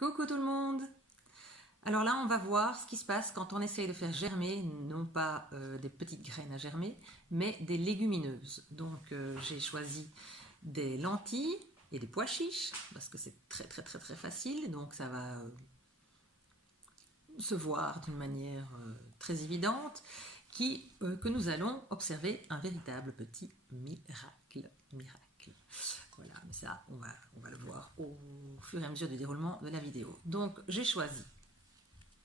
Coucou tout le monde! Alors là, on va voir ce qui se passe quand on essaye de faire germer, non pas des petites graines à germer, mais des légumineuses. Donc j'ai choisi des lentilles et des pois chiches, parce que c'est très facile, donc ça va se voir d'une manière très évidente, que nous allons observer un véritable petit miracle. Voilà, mais ça, on va le voir au fur et à mesure du déroulement de la vidéo. Donc, j'ai choisi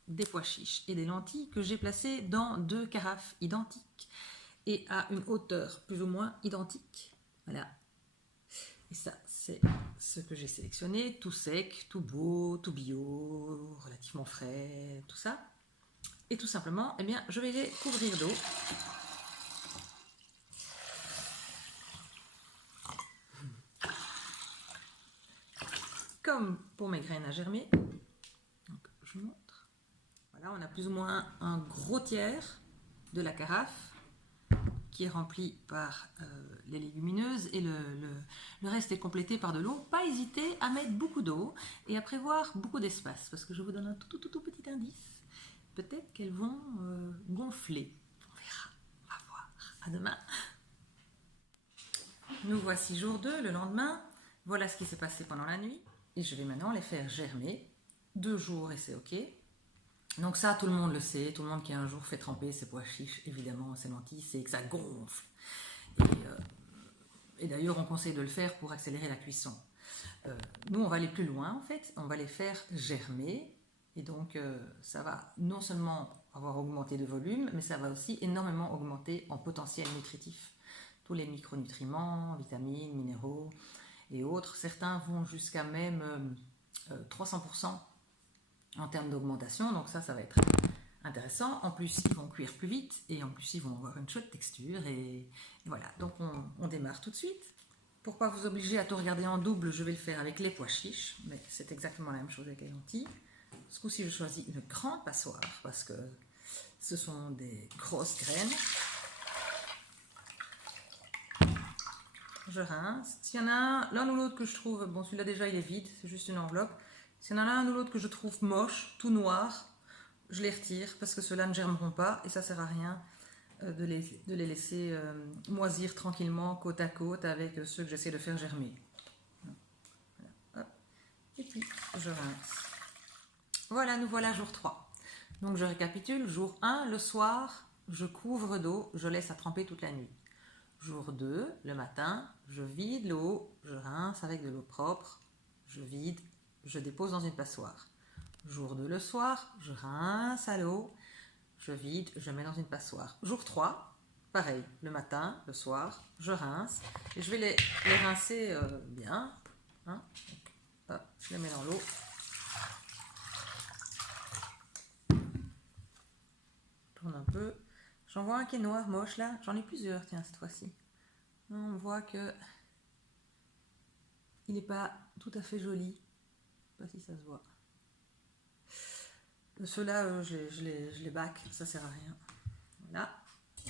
des pois chiches et des lentilles que j'ai placées dans deux carafes identiques et à une hauteur plus ou moins identique. Voilà. Et ça, c'est ce que j'ai sélectionné, tout sec, tout beau, tout bio, relativement frais, tout ça. Et tout simplement, eh bien, je vais les couvrir d'eau. Comme pour mes graines à germer. Donc, je montre. Voilà, on a plus ou moins un gros tiers de la carafe qui est rempli par les légumineuses et le reste est complété par de l'eau. Pas hésiter à mettre beaucoup d'eau et à prévoir beaucoup d'espace parce que je vous donne un tout petit indice. Peut-être qu'elles vont gonfler. On verra, on va voir. À demain. Nous voici jour 2, le lendemain. Voilà ce qui s'est passé pendant la nuit. Et je vais maintenant les faire germer. 2 jours et c'est ok. Donc ça, tout le monde le sait. Tout le monde qui a un jour fait tremper ses pois chiches, évidemment, ses lentilles, c'est que ça gonfle. Et d'ailleurs, on conseille de le faire pour accélérer la cuisson. Nous, on va aller plus loin, en fait. On va les faire germer. Et donc, ça va non seulement avoir augmenté de volume, mais ça va aussi énormément augmenter en potentiel nutritif. Tous les micronutriments, vitamines, minéraux et autres. Certains vont jusqu'à même 300% en termes d'augmentation. Donc ça va être intéressant. En plus, ils vont cuire plus vite et en plus, ils vont avoir une chouette texture. Et voilà, donc on démarre tout de suite. Pour pas vous obliger à tout regarder en double, je vais le faire avec les pois chiches. Mais c'est exactement la même chose avec les lentilles. Ce coup-ci, je choisis une grande passoire parce que ce sont des grosses graines. Je rince. S'il y en a l'un ou l'autre que je trouve, bon celui-là déjà il est vide, c'est juste une enveloppe. S'il y en a un ou l'autre que je trouve moche, tout noir, je les retire parce que ceux-là ne germeront pas et ça sert à rien de les laisser moisir tranquillement côte à côte avec ceux que j'essaie de faire germer. Voilà. Et puis je rince. Voilà, nous voilà jour 3. Donc je récapitule, jour 1, le soir, je couvre d'eau, je laisse à tremper toute la nuit. Jour 2, le matin, je vide l'eau, je rince avec de l'eau propre, je vide, je dépose dans une passoire. Jour 2, le soir, je rince à l'eau, je vide, je mets dans une passoire. Jour 3, pareil, le matin, le soir, je rince, et je vais les rincer bien. Hein. Donc, hop, je les mets dans l'eau. Tourne un peu. J'en vois un qui est noir, moche là. J'en ai plusieurs, tiens, cette fois-ci. On voit que il n'est pas tout à fait joli. Je ne sais pas si ça se voit. Ceux-là, je les bac, ça sert à rien. Voilà.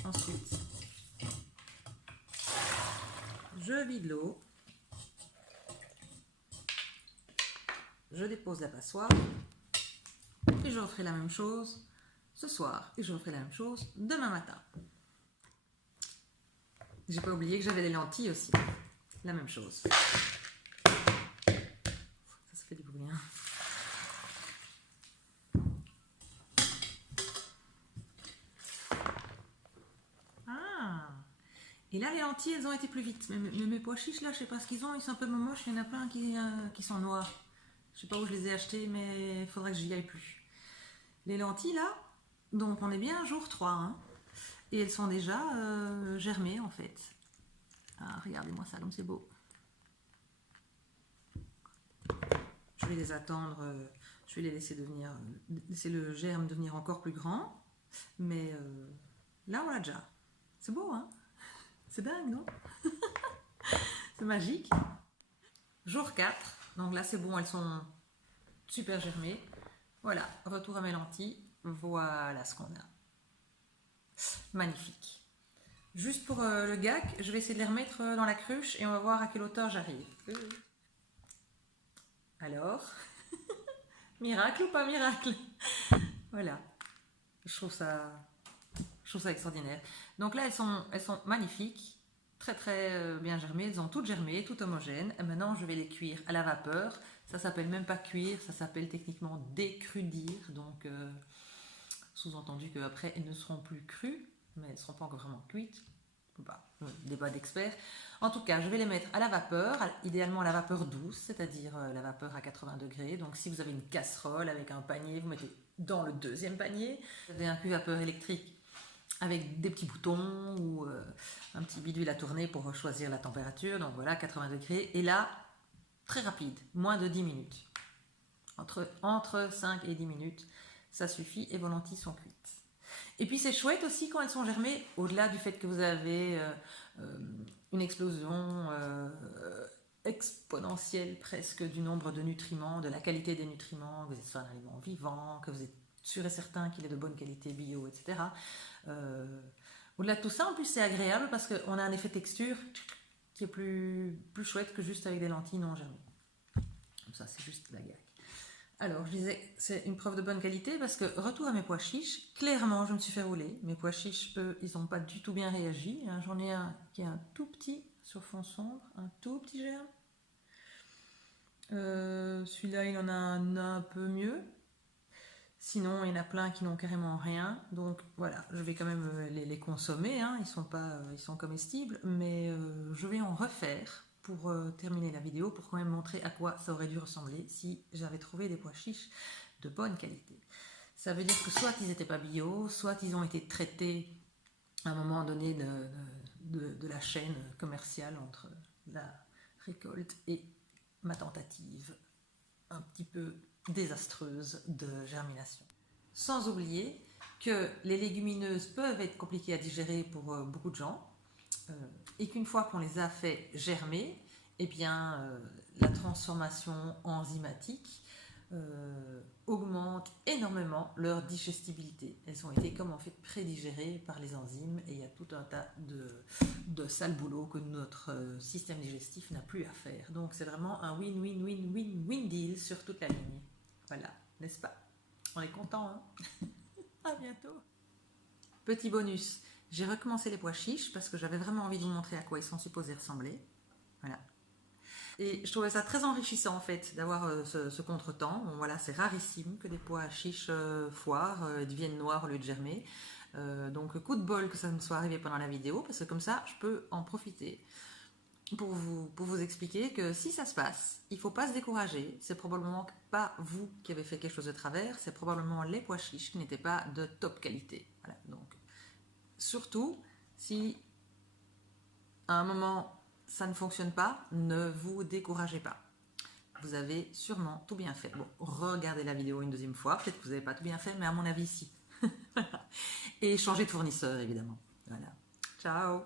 Ensuite, je vide l'eau. Je dépose la passoire. Et je referai la même chose ce soir. Et je referai la même chose demain matin. J'ai pas oublié que j'avais des lentilles aussi. La même chose. Ça fait du bruit, hein. Ah. Et là, les lentilles, elles ont été plus vite. Mais mes pois chiches, là, je sais pas ce qu'ils ont. Ils sont un peu moches. Il y en a plein qui sont noirs. Je sais pas où je les ai achetés, mais il faudrait que j'y aille plus. Les lentilles, là, donc on est bien jour 3. Hein. Et elles sont déjà germées, en fait. Ah, regardez-moi ça, comme c'est beau. Je vais les attendre, je vais les laisser laisser le germe devenir encore plus grand. Mais là, on l'a déjà. C'est beau, hein? C'est dingue, non? C'est magique. Jour 4. Donc là, c'est bon, elles sont super germées. Voilà, retour à mes lentilles. Voilà ce qu'on a. Magnifique. Juste pour le gag, je vais essayer de les remettre dans la cruche et on va voir à quelle hauteur j'arrive. Alors, Miracle ou pas miracle? Voilà, je trouve ça extraordinaire. Donc là, elles sont magnifiques, très bien germées. Elles ont toutes germé, toutes homogènes. Et maintenant, je vais les cuire à la vapeur. Ça s'appelle même pas cuire, ça s'appelle techniquement décrudir. Donc, sous-entendu qu'après, elles ne seront plus crues, mais elles ne seront pas encore vraiment cuites. Bah, débat d'experts. En tout cas, je vais les mettre à la vapeur, idéalement à la vapeur douce, c'est-à-dire la vapeur à 80 degrés. Donc si vous avez une casserole avec un panier, vous mettez dans le deuxième panier. Vous avez un cuve-vapeur électrique avec des petits boutons ou un petit bidule à tourner pour choisir la température. Donc voilà, 80 degrés. Et là, très rapide, moins de 10 minutes. Entre 5 et 10 minutes, ça suffit et vos lentilles sont cuites. Et puis c'est chouette aussi quand elles sont germées, au-delà du fait que vous avez une explosion exponentielle presque du nombre de nutriments, de la qualité des nutriments, que vous êtes sur un aliment vivant, que vous êtes sûr et certain qu'il est de bonne qualité bio, etc. Au-delà de tout ça, en plus c'est agréable parce qu'on a un effet texture qui est plus chouette que juste avec des lentilles non germées. Ça c'est juste la gag. Alors, je disais, c'est une preuve de bonne qualité parce que, retour à mes pois chiches, clairement, je me suis fait rouler. Mes pois chiches, eux, ils n'ont pas du tout bien réagi. J'en ai un qui est un tout petit sur fond sombre, un tout petit germe. Celui-là, il en a un peu mieux. Sinon, il y en a plein qui n'ont carrément rien. Donc, voilà, je vais quand même les consommer. Ils sont comestibles, mais je vais en refaire pour terminer la vidéo, pour quand même montrer à quoi ça aurait dû ressembler si j'avais trouvé des pois chiches de bonne qualité. Ça veut dire que soit ils n'étaient pas bio, soit ils ont été traités à un moment donné de la chaîne commerciale entre la récolte et ma tentative un petit peu désastreuse de germination. Sans oublier que les légumineuses peuvent être compliquées à digérer pour beaucoup de gens, et qu'une fois qu'on les a fait germer, eh bien, la transformation enzymatique augmente énormément leur digestibilité. Elles ont été comme en fait prédigérées par les enzymes et il y a tout un tas de sales boulot que notre système digestif n'a plus à faire. Donc c'est vraiment un win-win-win-win-win deal sur toute la ligne. Voilà, n'est-ce pas? On est content, hein? À bientôt. Petit bonus, j'ai recommencé les pois chiches parce que j'avais vraiment envie de vous montrer à quoi ils sont supposés ressembler. Voilà. Et je trouvais ça très enrichissant en fait d'avoir ce contretemps. Bon, voilà, c'est rarissime que des pois chiches foirent, deviennent noirs au lieu de germer. Donc coup de bol que ça me soit arrivé pendant la vidéo parce que comme ça je peux en profiter pour vous expliquer que si ça se passe, il ne faut pas se décourager. C'est probablement pas vous qui avez fait quelque chose de travers, c'est probablement les pois chiches qui n'étaient pas de top qualité. Voilà, donc surtout si à un moment ça ne fonctionne pas, ne vous découragez pas. Vous avez sûrement tout bien fait. Bon, regardez la vidéo une deuxième fois, peut-être que vous n'avez pas tout bien fait, mais à mon avis si. Et changez de fournisseur évidemment. Voilà. Ciao.